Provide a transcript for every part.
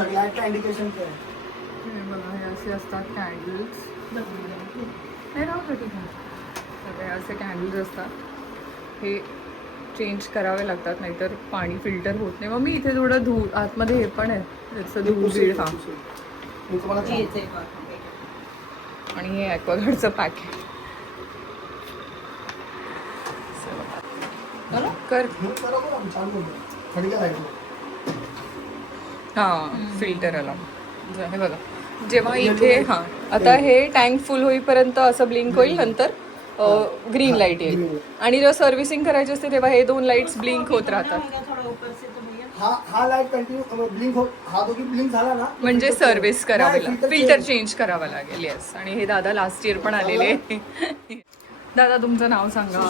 साठी लाईट का इंडिकेशन काय हे बघा, हे असे असतात कॅन्डल्स. हे राहू का ठीक आहे. सगळे असे कॅन्डल्स असतात. हे चेंज करावे लागतात, नाहीतर पाणी फिल्टर होत नाही. मग मी इथे थोडं धूळ आतमध्ये हे पण आहे त्याचं धूळ बीळ. हा, मी तुम्हाला सांगते. आणि हे ॲक्वागार्डचं पॅकेट कर. बरोबर आम्ही चालू होतो खडक्या लाईट. हां, फिल्टर आला. हे बघा, जेव्हा इथे हां आता हे टँक फुल होईपर्यंत असं ब्लिंक होईल, नंतर ग्रीन लाईट येईल. आणि जेव्हा सर्व्हिसिंग करायची असते तेव्हा हे 2 लाईट्स ब्लिंक होत राहतात. हा लाईट कंटिन्यू ब्लिंक हो, हा दोघी ब्लिंक झाला ना म्हणजे सर्व्हिस करावी लागेल, फिल्टर चेंज करावं लागेल. येस. आणि हे दादा लास्ट इयर पण आलेले. दादा तुमचं नाव सांगा.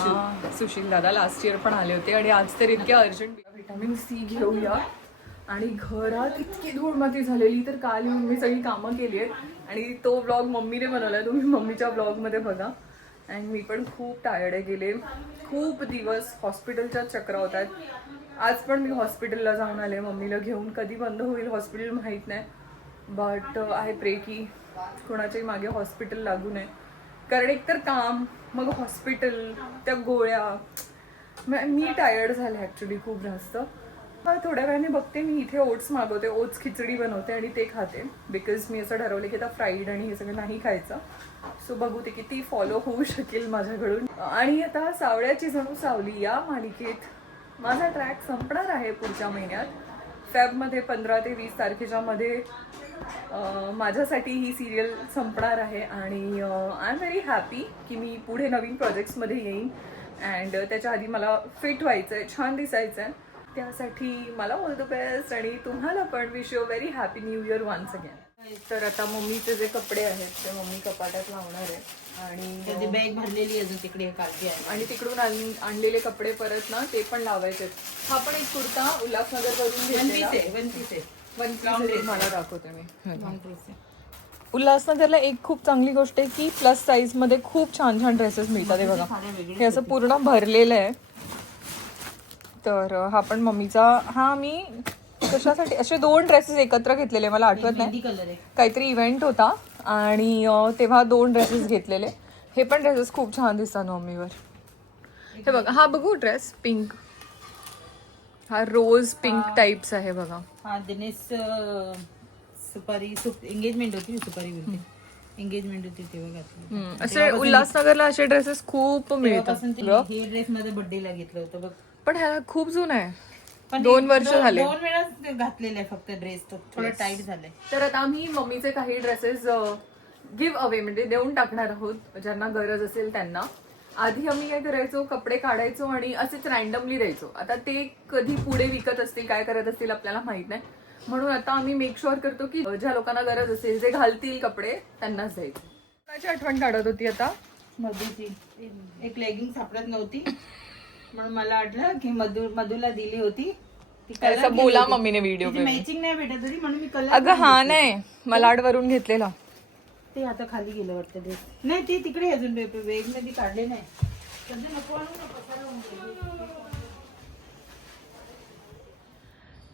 सुशील दादा लास्ट इयर पण आले होते. आणि आज तर इतक्या अर्जंट व्हिटॅमिन सी घेऊया. आणि घरात इतकी धूळमाती झालेली, तर काल येऊन मी सगळी कामं केली आहेत. आणि तो व्लॉग मम्मीने बनवला, तुम्ही मम्मीच्या व्लॉगमध्ये बघा. आणि मी पण खूप टायर्ड आहे. गेले खूप दिवस हॉस्पिटलच्या चक्रा होत आहेत. आज पण मी हॉस्पिटलला जाऊन आले मम्मीला घेऊन. कधी बंद होईल हॉस्पिटल माहीत नाही, बट आय प्रे की कोणाच्याही मागे हॉस्पिटल लागू नये. कारण एकतर काम, मग हॉस्पिटल, त्या गोळ्या. मी टायर्ड झाले ॲक्च्युली खूप जास्त. थोड्या वेळाने बघते, मी इथे ओट्स मागवते, ओट्स खिचडी बनवते आणि ते खाते. बिकॉज मी असं ठरवलं की आता फ्राईड आणि हे सगळं नाही खायचं. सो बघू ते किती फॉलो होऊ शकेल माझ्याकडून. आणि आता सावळ्याची जणू सावली या मालिकेत माझा ट्रॅक संपणार आहे पुढच्या महिन्यात. फेबमध्ये 15 ते 20 तारखेच्या मध्ये माझ्यासाठी ही सिरियल संपणार आहे. आणि आय एम व्हेरी हॅपी की मी पुढे नवीन प्रोजेक्ट्समध्ये येईन. अँड त्याच्या आधी मला फिट व्हायचं आहे, छान दिसायचं आहे. त्यासाठी मला ऑल द बेस्ट. आणि तुम्हाला पण wish you very happy new year once again. तर आता मम्मीचे जे कपडे आहेत ते मम्मी कपाटात लावणार आहे. आणि बॅग भरलेली अजून तिकडे काढली आहे. आणि तिकडून आणलेले कपडे परत ना ते पण लावायचे. हा पण एक कुर्ता उल्हासनगर वरून मला दाखवते मी. उल्हासनगरला एक खूप चांगली गोष्ट आहे की प्लस साईज मध्ये खूप छान छान ड्रेसेस मिळतात. हे बघा, हे असं पूर्ण भरलेलं आहे. तर हा पण मम्मीचा. हा मी कशासाठी असे 2 ड्रेसेस एकत्र घेतलेले, मला आठवत नाही, काहीतरी इव्हेंट होता आणि तेव्हा 2 ड्रेसेस घेतलेले. हे पण ड्रेसेस खूप छान दिसतात मम्मीवर. हे बघा, हा बघू ड्रेस पिंक, हा रोज पिंक टाइप्स आहे बघा. हा दिनेश सुपारी एंगेजमेंट होती, सुपारी बोलते, एंगेजमेंट होती तेव्हा घातली. असे उल्हासनगरला असे ड्रेसेस खूप मिळतात. हे ड्रेस मध्ये बर्थडेला घेतलं होतं बघ. पण ह्या खूप जुना आहे, 2 वर्ष झाले. 2 वेळा घातलेले आहे फक्त ड्रेस, तो थोडं टाईट झालंय. तर आता आम्ही मम्मीचे काही ड्रेसेस गिव्ह अवे म्हणजे देऊन टाकणार आहोत ज्यांना गरज असेल त्यांना. आधी आम्ही काय करायचो, कपडे काढायचो आणि असेच रॅन्डमली द्यायचो. आता ते कधी पुढे विकत असतील, काय करत असतील आपल्याला माहित नाही. म्हणून आता आम्ही मेक शुअर करतो की ज्या लोकांना गरज असेल, जे घालतील कपडे त्यांनाच द्यायचे. माझी आठवण काढत होती आता मधूची एक लेगिंग सापडत नव्हती, म्हणून मला वाटलं की मधूला दिली होती. बोला मम्मीने व्हिडिओ मॅचिंग नाही भेटत होती म्हणून मी कलर. अगं हा नाही, मलाड वरून घेतलेला ते आता खाली गेलं वाटतं ड्रेस. नाही ते तिकडे अजून वेग मध्ये काढले नाही.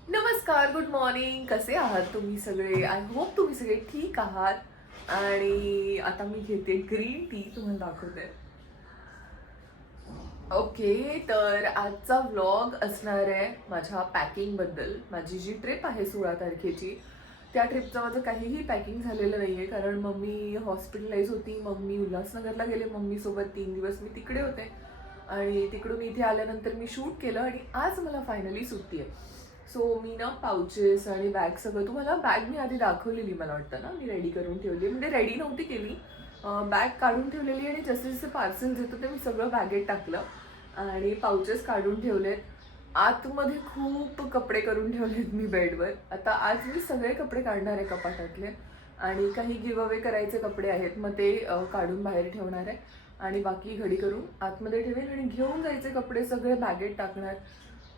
नमस्कार, गुड मॉर्निंग. कसे आहात तुम्ही सगळे? आय होप तुम्ही सगळे ठीक आहात. आणि आता मी घेते ग्रीन टी, तुम्हाला दाखवते. ओके, तर आजचा व्लॉग असणार आहे माझ्या पॅकिंग बद्दल. माझी जी ट्रिप आहे 16 तारखेची, त्या ट्रिपचं माझं काहीही पॅकिंग झालेलं नाही आहे. कारण मम्मी हॉस्पिटलाइज होती. मग मी उल्हासनगरला गेले मम्मीसोबत. 3 दिवस मी तिकडे होते आणि तिकडून इथे आल्यानंतर मी शूट केलं. आणि आज मला फायनली सुट्टी आहे. सो मी ना पाउचेस आणि बॅग सगळं, तुम्हाला बॅग मी आधी दाखवलेली मला वाटतं ना, मी रेडी करून ठेवली. म्हणजे रेडी नव्हती केली, बॅग काढून ठेवलेली. आणि जसे जसे पार्सल्स येतं ते मी सगळं बॅगेत टाकलं आणि पाउचेस काढून ठेवलेत. आतमध्ये खूप कपडे करून ठेवलेत मी बेडवर. आता आज मी सगळे कपडे काढणार आहे कपाटातले. आणि काही गिव्ह अवे करायचे कपडे आहेत, मग ते काढून बाहेर ठेवणार आहे. आणि बाकी घडी करून आतमध्ये ठेवेन. आणि घेऊन जायचे कपडे सगळे बॅगेत टाकणार.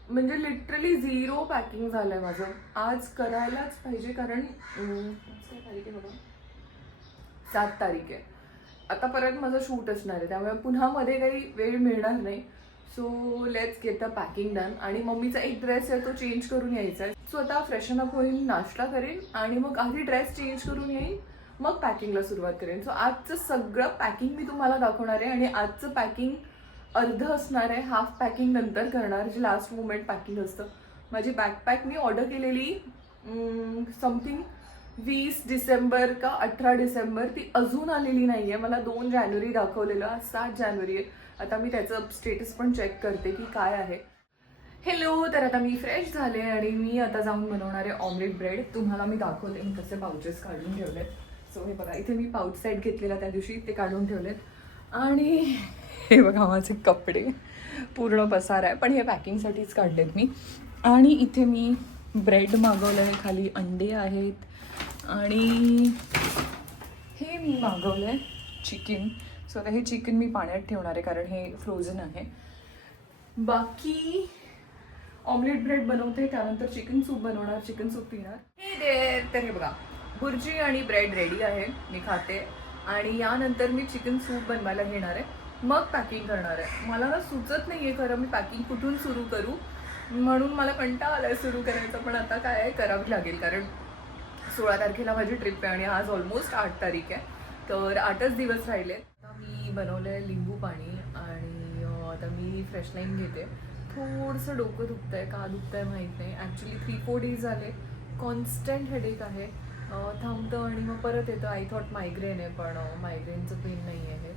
म्हणजे लिटरली 0 पॅकिंग झालंय माझं. आज करायलाच पाहिजे, कारण काय तारीख आहे बघा, 7 तारीख आहे. आता परत माझं शूट असणार आहे, त्यामुळे पुन्हा मध्ये काही वेळ मिळणार नाही. So let's get the packing done. आणि मम्मीचा एक ड्रेस आहे तो चेंज करून यायचा आहे. सो आता फ्रेशन अप होईल, नाश्ता करेन आणि मग आधी ड्रेस चेंज करून येईल, मग पॅकिंगला सुरुवात करेन. सो आजचं सगळं पॅकिंग मी तुम्हाला दाखवणार आहे. आणि आजचं पॅकिंग अर्ध असणार आहे, हाफ पॅकिंग नंतर करणार, जे लास्ट मोमेंट पॅकिंग असतं. माझी बॅकपॅक मी ऑर्डर केलेली समथिंग 20 डिसेंबर का 18 डिसेंबर, ती अजून आलेली नाही आहे. मला 2 जानेवारी दाखवलेलं, आज 7 जानेवारी आहे. आता मी त्याचं स्टेटस पण चेक करते की काय आहे. हॅलो, तर आता मी फ्रेश झाले आणि मी आता जाऊन बनवणार आहे ऑमलेट ब्रेड. तुम्हाला मी दाखवले मी कसे पाउचेस काढून ठेवलेत. सो हे बघा, इथे मी पाऊच सेट घेतलेला त्या दिवशी, ते काढून ठेवलेत. आणि हे बघा माझे कपडे, पूर्ण पसार आहे, पण हे पॅकिंगसाठीच काढलेत मी. आणि इथे मी ब्रेड मागवलं आहे, खाली अंडे आहेत आणि हे मी मागवलं आहे चिकन. सो आता हे चिकन मी पाण्यात ठेवणार आहे कारण हे फ्रोझन आहे. बाकी ऑमलेट ब्रेड बनवते, त्यानंतर चिकन सूप बनवणार, चिकन सूप पिणार. तर हे बघा, भुर्जी आणि ब्रेड रेडी आहे, मी खाते. आणि यानंतर मी चिकन सूप बनवायला घेणार आहे, मग पॅकिंग करणार आहे. मला ना सुचत नाही आहे खरं मी पॅकिंग कुठून सुरू करू, म्हणून मला कंटाळा आला आहे सुरू करायचं. पण आता काय आहे, करावी लागेल कारण 16 तारखेला माझी ट्रिप आहे आणि आज ऑलमोस्ट 8 तारीख आहे, तर 8च दिवस राहिले. आता मी बनवलं आहे लिंबू पाणी आणि आता मी फ्रेश लाईन घेते. थोडंसं डोकं दुखतं आहे, का दुखतं आहे माहीत नाही. ॲक्च्युली 3-4 डेज झाले कॉन्स्टंट हेडेक आहे, थांबतं आणि मग परत येतं. आय थॉट मायग्रेन आहे, पण मायग्रेनचं पेन नाही आहे.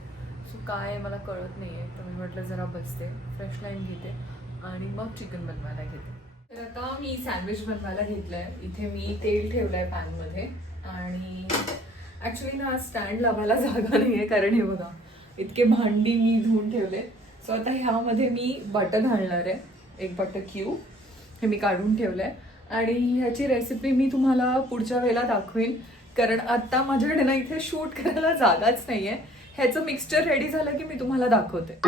सो काय मला कळत नाही आहे, तर मी म्हटलं जरा बसते, फ्रेश लाईन घेते आणि मग चिकन बनवायला घेते. तर आता मी सँडविच बनवायला घेतलं आहे. इथे मी तेल ठेवलं आहे पॅनमध्ये आणि ॲक्च्युली ना स्टँड लावायला जागा नाही आहे कारण हे बघा इतके भांडी मी धुवून ठेवले. सो आता ह्यामध्ये मी बटर घालणार आहे, एक बटर क्यूब, हे मी काढून ठेवलं आहे. आणि ह्याची रेसिपी मी तुम्हाला पुढच्या वेळेला दाखवेन कारण आत्ता माझ्याकडे ना इथे शूट करायला जागाच नाही आहे. ह्याचं मिक्सचर रेडी झालं की मी तुम्हाला दाखवते.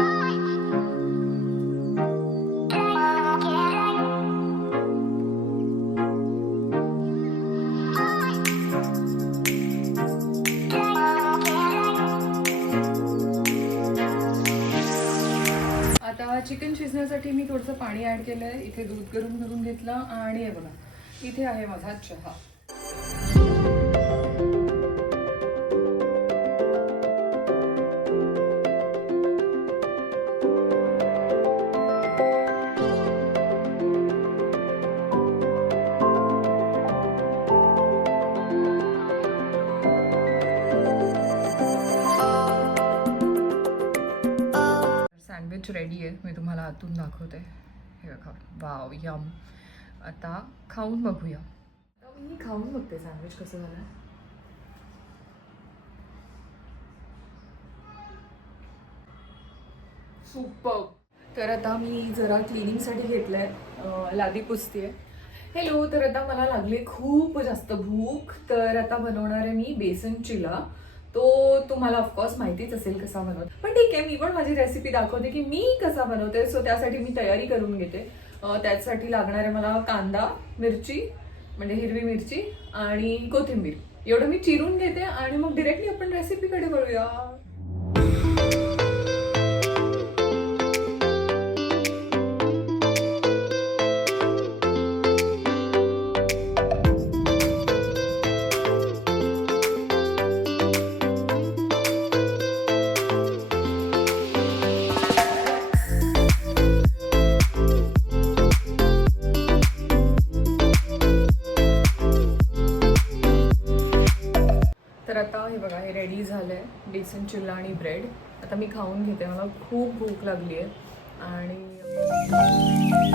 आता चिकन शिजण्यासाठी मी थोडंसं पाणी ॲड केलं आहे. इथे दूध गरम करून घेतलं आणि हे बघा इथे आहे माझा चहा. सँडविच रेडी आहे, मी तुम्हाला आतून दाखवते. हे बघा, वाव यम. आता खाऊन बघूया. मी खाऊन बघते सँडविच कसं झालं. सुपर. तर आता मी जरा क्लिनिंगसाठी घेतलं आहे, लादी पुसते. हॅलो, तर आता मला लागली खूप जास्त भूक, तर आता बनवणार आहे मी बेसन चिला. तो तुम्हाला ऑफकोर्स माहितीच असेल कसा बनवतो, पण ठीक आहे, मी पण माझी रेसिपी दाखवते की मी कसा बनवते. सो त्यासाठी मी तयारी करून घेते. त्यासाठी लागणार आहे मला कांदा, मिरची म्हणजे हिरवी मिरची आणि कोथिंबीर, एवढं मी चिरून घेते आणि मग डिरेक्टली आपण रेसिपीकडे वळूया. तर आता हे बघा, हे रेडी झालं आहे बेसन चिल्ला आणि ब्रेड. आता मी खाऊन घेते, मला खूप भूक लागली आहे. आणि